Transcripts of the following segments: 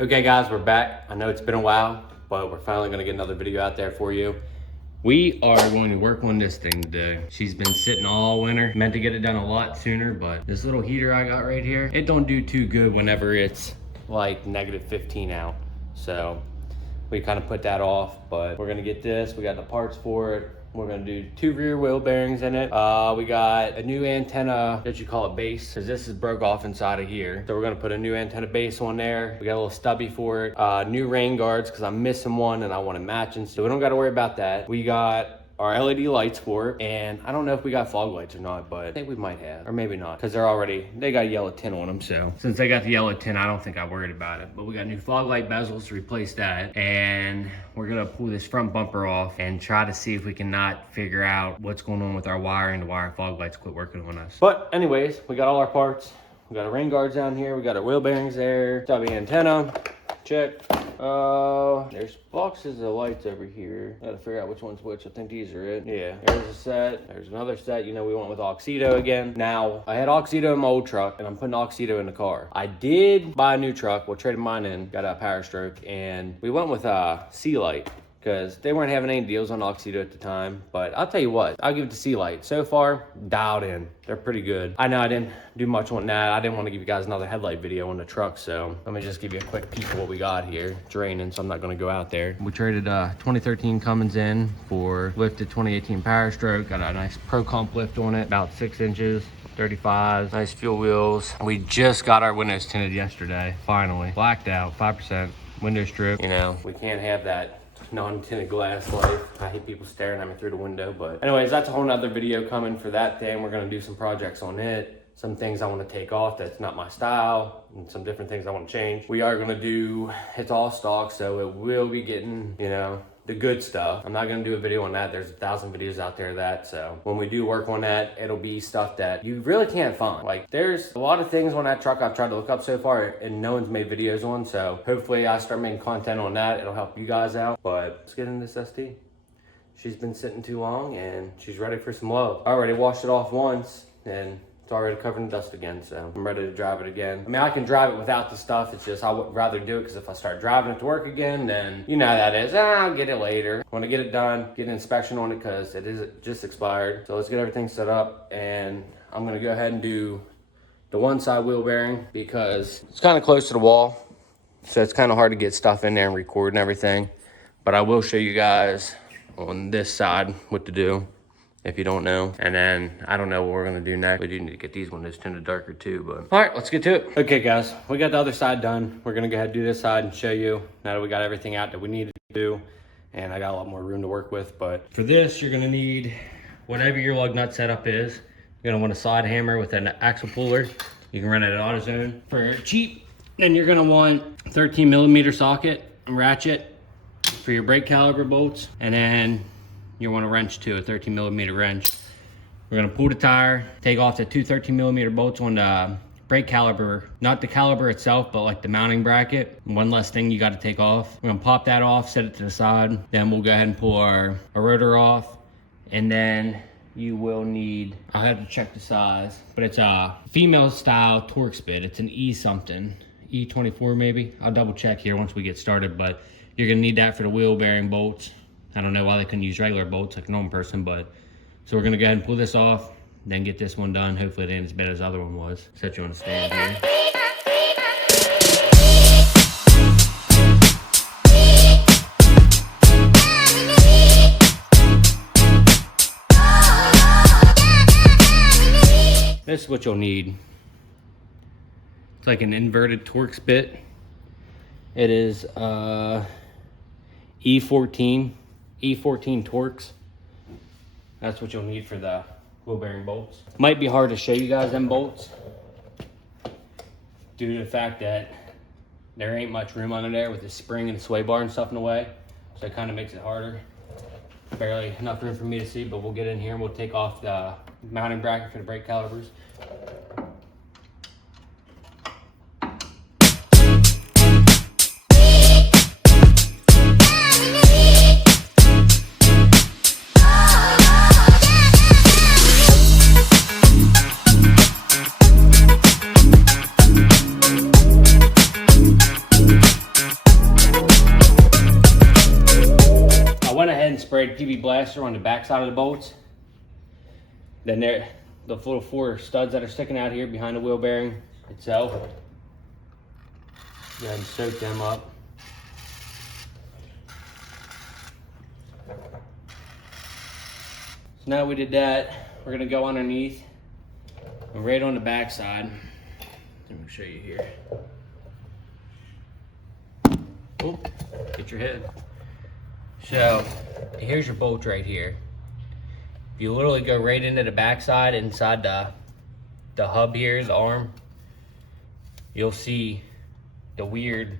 Okay guys, we're back. I know it's been a while, but we're finally gonna get another video out there for you. We are going to work on this thing today. She's been sitting all winter. Meant to get it done a lot sooner, but this little heater I got right here, it don't do too good whenever it's like -15 out. So we kind of put that off, but we're gonna get this. We got the parts for it. We're gonna do 2 rear wheel bearings in it. We got a new antenna, that you call it base, because this is broke off inside of here. So we're gonna put a new antenna base on there. We got a little stubby for it. New rain guards, because I'm missing one and I want to matching, so we don't gotta worry about that. We got our LED lights for it, and I don't know if we got fog lights or not, but I think we might have, or maybe not, because they got yellow tint on them. So since they got the yellow tint, I don't think I worried about it. But we got new fog light bezels to replace that, and we're gonna pull this front bumper off and try to see if we can not figure out what's going on with our wiring to why our fog lights quit working on us. But anyways, we got all our parts. We got our rain guards down here. We got our wheel bearings there. Stubby antenna, check. There's boxes of lights over here. Gotta figure out which one's which. I think these are it. Yeah, there's a set. There's another set. You know, we went with Oxedo again. Now, I had Oxedo in my old truck, and I'm putting Oxedo in the car. I did buy a new truck. Well, traded mine in. Got a Power Stroke, and we went with Sea-Lite, because they weren't having any deals on Oxedo at the time. But I'll tell you what, I'll give it to Sea-Lite. So far, dialed in. They're pretty good. I know I didn't do much on that. I didn't want to give you guys another headlight video on the truck, so let me just give you a quick peek of what we got here. It's raining, so I'm not going to go out there. We traded 2013 Cummins in for lifted 2018 Power Stroke. Got a nice Pro Comp lift on it, about 6 inches. 35s, nice fuel wheels. We just got our windows tinted yesterday, finally. Blacked out, 5% window strip. You know, we can't have that non-tinted glass life. I hate people staring at me through the window, but anyways, that's a whole nother video coming for that thing. We're gonna do some projects on it, some things I want to take off that's not my style, and some different things I want to change. We are gonna do, it's all stock, so it will be getting, you know, the good stuff. I'm not gonna do a video on that. There's 1,000 videos out there of that, so when we do work on that, it'll be stuff that you really can't find. Like, there's a lot of things on that truck I've tried to look up so far and no one's made videos on, so hopefully I start making content on that. It'll help you guys out. But let's get into this ST. She's been sitting too long and she's ready for some love. I already washed it off once and it's already covered in dust again, so I'm ready to drive it again. I mean, I can drive it without the stuff. It's just I would rather do it, because if I start driving it to work again, then you know how that is. I'll get it later. I want to get it done, get an inspection on it, because it is just expired. So let's get everything set up, and I'm going to go ahead and do the one side wheel bearing, because it's kind of close to the wall, so it's kind of hard to get stuff in there and record and everything. But I will show you guys on this side what to do, if you don't know. And then I don't know what we're gonna do next. We do need to get these windows tinted darker too, but all right, let's get to it. Okay guys, we got the other side done. We're gonna go ahead and do this side and show you now that we got everything out that we needed to do, and I got a lot more room to work with. But for this, you're gonna need whatever your lug nut setup is. You're gonna want a slide hammer with an axle puller. You can run it at AutoZone for cheap. Then you're gonna want 13mm socket and ratchet for your brake caliper bolts, and then you want a wrench too, a 13mm wrench. We're gonna pull the tire, take off the 2 13mm bolts on the brake caliper, not the caliper itself, but like the mounting bracket. One less thing you gotta take off. We're gonna pop that off, set it to the side. Then we'll go ahead and pull our rotor off. And then you will need, I'll have to check the size, but it's a female style Torx bit. It's an E something, E24 maybe. I'll double check here once we get started, but you're gonna need that for the wheel bearing bolts. I don't know why they couldn't use regular bolts like a normal person, but so we're gonna go ahead and pull this off, then get this one done. Hopefully it ain't as bad as the other one was. Set you on a stand here. This is what you'll need. It's like an inverted Torx bit. It is E14 Torx. That's what you'll need for the wheel bearing bolts. Might be hard to show you guys them bolts due to the fact that there ain't much room under there with the spring and the sway bar and stuff in the way. So it kind of makes it harder. Barely enough room for me to see, but we'll get in here and we'll take off the mounting bracket for the brake calipers. sprayed PB Blaster on the back side of the bolts. Then there, the little 4 studs that are sticking out here behind the wheel bearing itself. Go ahead and soak them up. So now we did that, we're gonna go underneath and right on the back side. Let me show you here. Oh, get your head. So here's your bolt right here. If you literally go right into the backside inside the hub here, the arm, you'll see the weird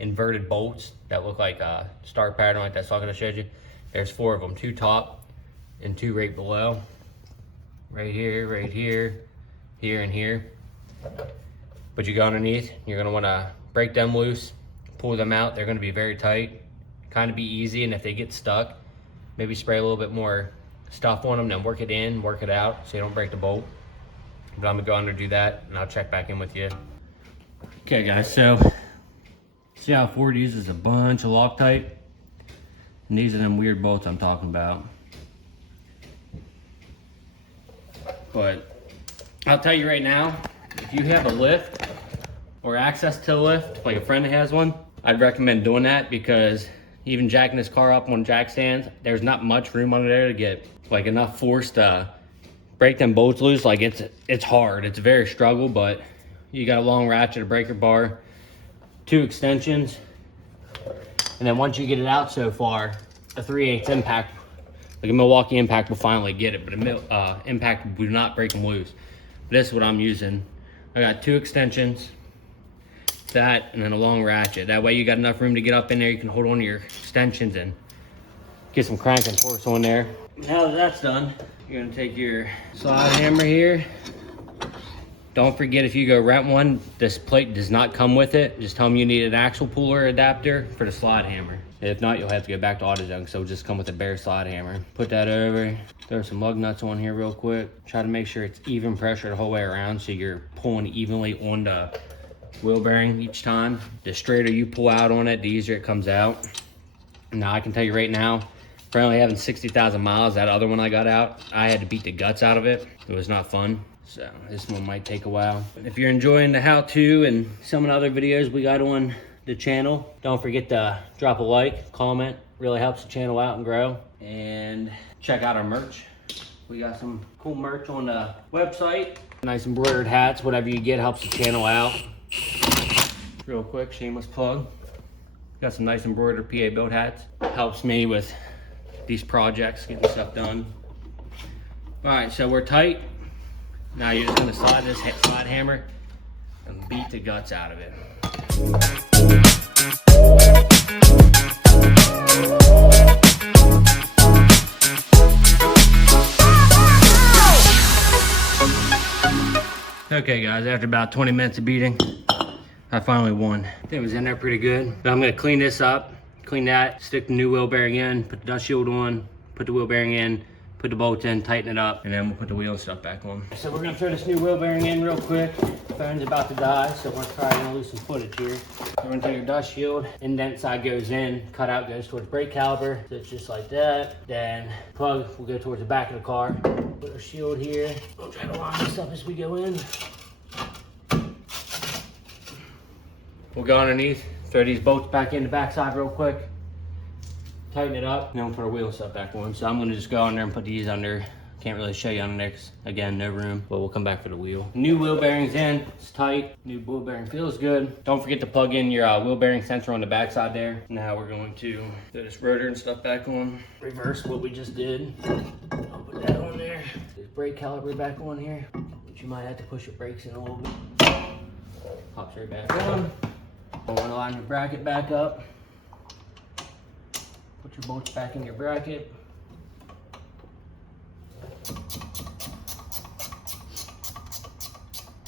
inverted bolts that look like a star pattern like that socket I showed you. There's 4 of them, 2 top and 2 right below. Right here, here and here. But you go underneath, you're gonna wanna break them loose, pull them out. They're gonna be very tight, kind of be easy, and if they get stuck, maybe spray a little bit more stuff on them, then work it in, work it out, so you don't break the bolt. But I'm gonna go under do that, and I'll check back in with you. Okay guys, so see how Ford uses a bunch of Loctite? And these are them weird bolts I'm talking about. But I'll tell you right now, if you have a lift or access to a lift, like a friend has one, I'd recommend doing that, because even jacking this car up on jack stands, there's not much room under there to get like enough force to break them bolts loose. Like it's hard, it's a very struggle, but you got a long ratchet, a breaker bar, 2 extensions, and then once you get it out so far, a 3/8 impact, like a Milwaukee impact will finally get it, but a impact will not break them loose. This is what I'm using. I got 2 extensions, that, and then a long ratchet. That way you got enough room to get up in there, you can hold on to your extensions and get some cranking force on there. Now that that's done, you're gonna take your slide hammer here. Don't forget, if you go rent one, this plate does not come with it. Just tell them you need an axle puller adapter for the slide hammer. If not, you'll have to go back to AutoZone, so it'll just come with a bare slide hammer. Put that over, throw some lug nuts on here real quick. Try to make sure it's even pressure the whole way around, so you're pulling evenly on the wheel bearing each time. The straighter you pull out on it, the easier it comes out. Now I can tell you right now, for only having 60,000 miles, that other one I got out, I had to beat the guts out of it. It was not fun. So this one might take a while. If you're enjoying the how-to and some of the other videos we got on the channel, don't forget to drop a like, comment. Really helps the channel out and grow. And check out our merch. We got some cool merch on the website. Nice embroidered hats, whatever you get helps the channel out. Real quick, shameless plug. Got some nice embroidered PA build hats. Helps me with these projects, getting stuff done. All right, so we're tight. Now you're just gonna slide this slide hammer and beat the guts out of it. Okay guys, after about 20 minutes of beating, I finally won. I think it was in there pretty good. But I'm gonna clean this up, clean that, stick the new wheel bearing in, put the dust shield on, put the wheel bearing in, put the bolts in, tighten it up, and then we'll put the wheel and stuff back on. So we're gonna throw this new wheel bearing in real quick. Phone's about to die, so we're probably gonna lose some footage here. We're gonna take your dust shield, indent side goes in, cutout goes towards brake caliper. So it's just like that. Then plug will go towards the back of the car. Put our shield here. We'll try to line this up as we go in. We'll go underneath, throw these bolts back in the backside real quick. Tighten it up, and then we'll put our wheel stuff back on. So I'm gonna just go on there and put these under. Can't really show you on there because, again, no room, but we'll come back for the wheel. New wheel bearings in, it's tight. New wheel bearing feels good. Don't forget to plug in your wheel bearing sensor on the back side there. Now we're going to throw this rotor and stuff back on. Reverse what we just did. I'll put that on there. This brake caliper back on here, which you might have to push your brakes in a little bit. Pops right back on. Want to line your bracket back up. Put your bolts back in your bracket.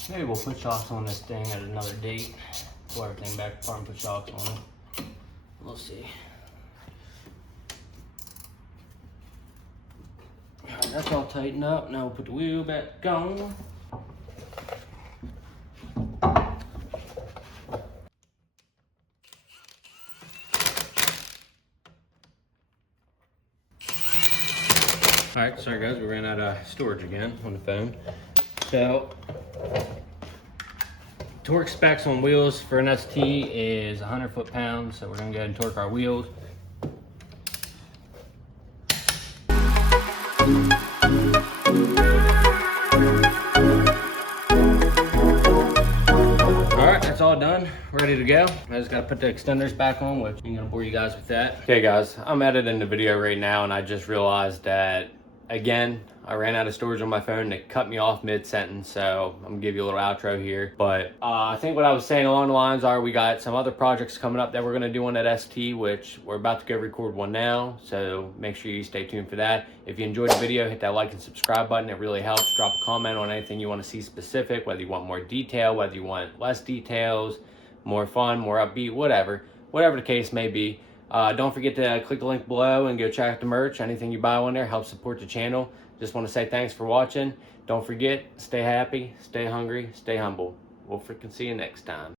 Maybe we'll put shocks on this thing at another date. Pull everything back apart and put shocks on it. We'll see. Alright, that's all tightened up. Now we'll put the wheel back on. Alright, sorry guys, we ran out of storage again on the phone. So, torque specs on wheels for an ST is 100 foot-pounds, so we're gonna go ahead and torque our wheels. Alright, that's all done. We're ready to go. I just gotta put the extenders back on, which I'm gonna bore you guys with that. Okay guys, I'm editing the video right now and I just realized that, again, I ran out of storage on my phone and it cut me off mid-sentence, so I'm gonna give you a little outro here. But I think what I was saying along the lines are we got some other projects coming up that we're gonna do on that ST, which we're about to go record one now, so make sure you stay tuned for that. If you enjoyed the video, hit that like and subscribe button. It really helps. Drop a comment on anything you want to see specific, whether you want more detail, whether you want less details, more fun, more upbeat, whatever the case may be. Don't forget to click the link below and go check out the merch. Anything you buy on there helps support the channel. Just want to say thanks for watching. Don't forget, stay happy, stay hungry, stay humble. We'll freaking see you next time.